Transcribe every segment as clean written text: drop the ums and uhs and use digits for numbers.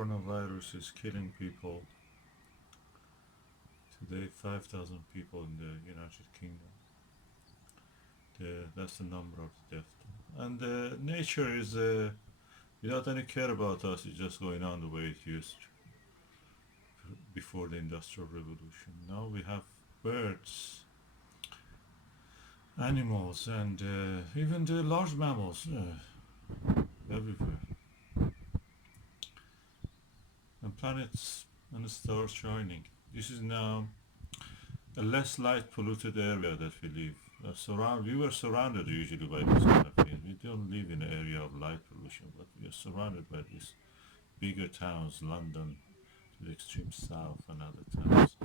coronavirus is killing people. Today, 5,000 people in the United Kingdom. That's the number of the death toll. And nature is, without any care about us, it's just going on the way it used to before the Industrial Revolution. Now we have birds, animals, and even the large mammals everywhere. And planets and the stars shining. This is now a less light polluted area that we live. We were surrounded usually by this kind of things. We don't live in an area of light pollution, but we are surrounded by these bigger towns, London to the extreme south and other towns.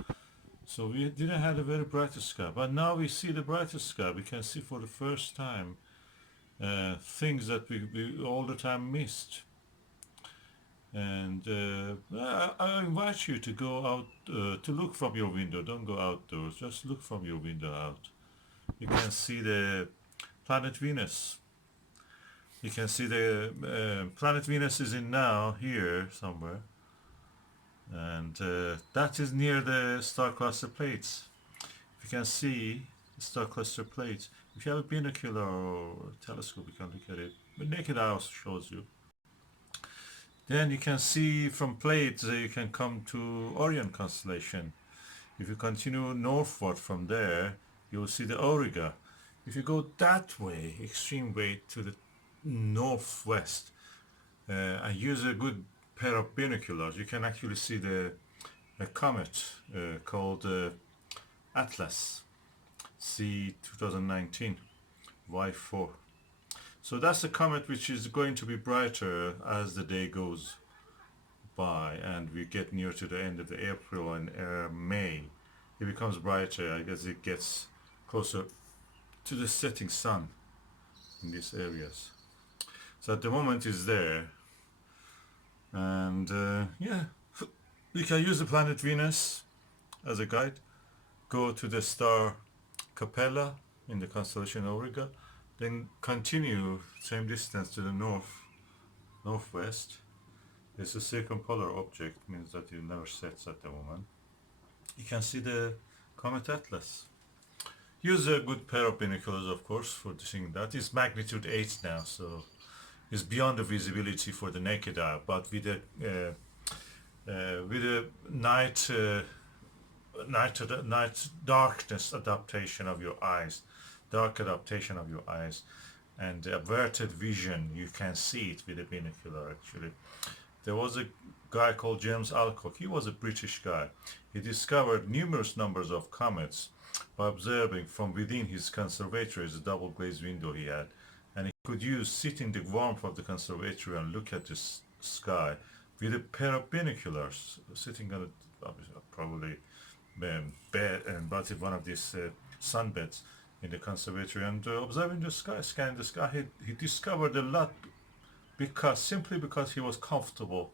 So we didn't have a very bright sky, but now we see the brightest sky. We can see for the first time things that we all the time missed. And I invite you to go out, to look from your window. Don't go outdoors, just look from your window out. You can see the planet Venus. You can see the planet Venus is in now here somewhere. And that is near the star cluster plates. If you can see the star cluster plates, if you have a binocular or a telescope, you can look at it. But naked eye shows you. Then you can see from plates, you can come to Orion constellation. If you continue northward from there, you will see the Auriga. If you go that way, extreme way to the northwest, and use a good pair of binoculars, you can actually see a comet called Atlas C 2019 Y4. So that's a comet which is going to be brighter as the day goes by, and we get near to the end of the April and May. It becomes brighter as it gets closer to the setting sun in these areas. So at the moment it's there, and yeah, you can use the planet Venus as a guide. Go to the star Capella in the constellation Auriga. Then continue same distance to the northwest. It's a circumpolar object, means that it never sets at the moment. You can see the comet Atlas. Use a good pair of binoculars, of course, for seeing that. It's magnitude 8 now, so it's beyond the visibility for the naked eye. But with the night darkness adaptation of your eyes, and the averted vision, you can see it with a binocular. Actually, there was a guy called James Alcock. He was a British guy. He discovered numerous numbers of comets by observing from within his conservatory, a double glazed window he had, and he could sit in the warmth of the conservatory and look at the sky with a pair of binoculars, sitting on probably bed and but one of these sunbeds in the conservatory, and observing the sky, scanning the sky. He discovered a lot simply because he was comfortable,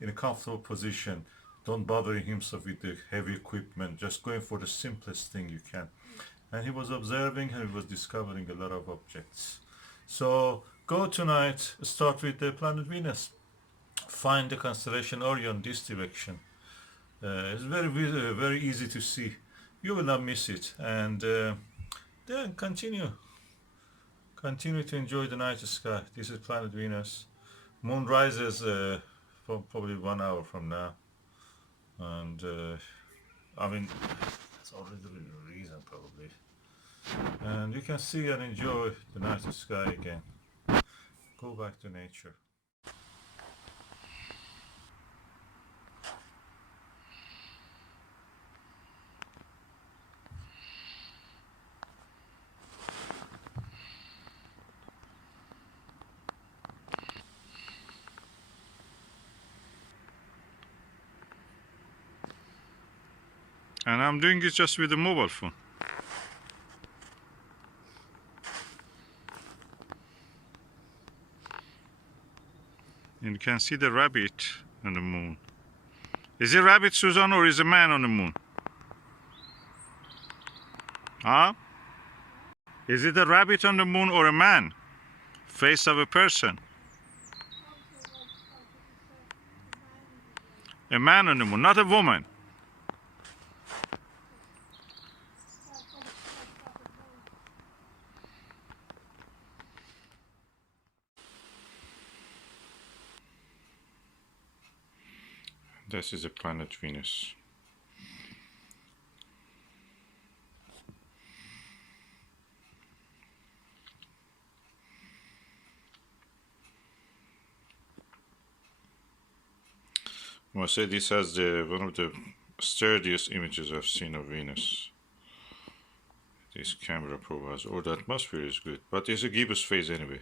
in a comfortable position, don't bothering himself with the heavy equipment, just going for the simplest thing you can. And he was observing and he was discovering a lot of objects. So go tonight, start with the planet Venus. Find the constellation Orion this direction. It's very easy to see. You will not miss it. And then continue to enjoy the night sky. This is planet Venus. Moon rises for probably 1 hour from now, and I mean that's already the reason probably. And you can see and enjoy the night sky again. Go back to nature. And I'm doing it just with a mobile phone. And you can see the rabbit on the moon. Is it rabbit, Susan, or is a man on the moon? Huh? Is it a rabbit on the moon or a man? Face of a person. A man on the moon, not a woman. This is the planet Venus. I must say this has one of the sturdiest images I've seen of Venus. This camera provides. Oh, the atmosphere is good, but it's a gibbous phase anyway.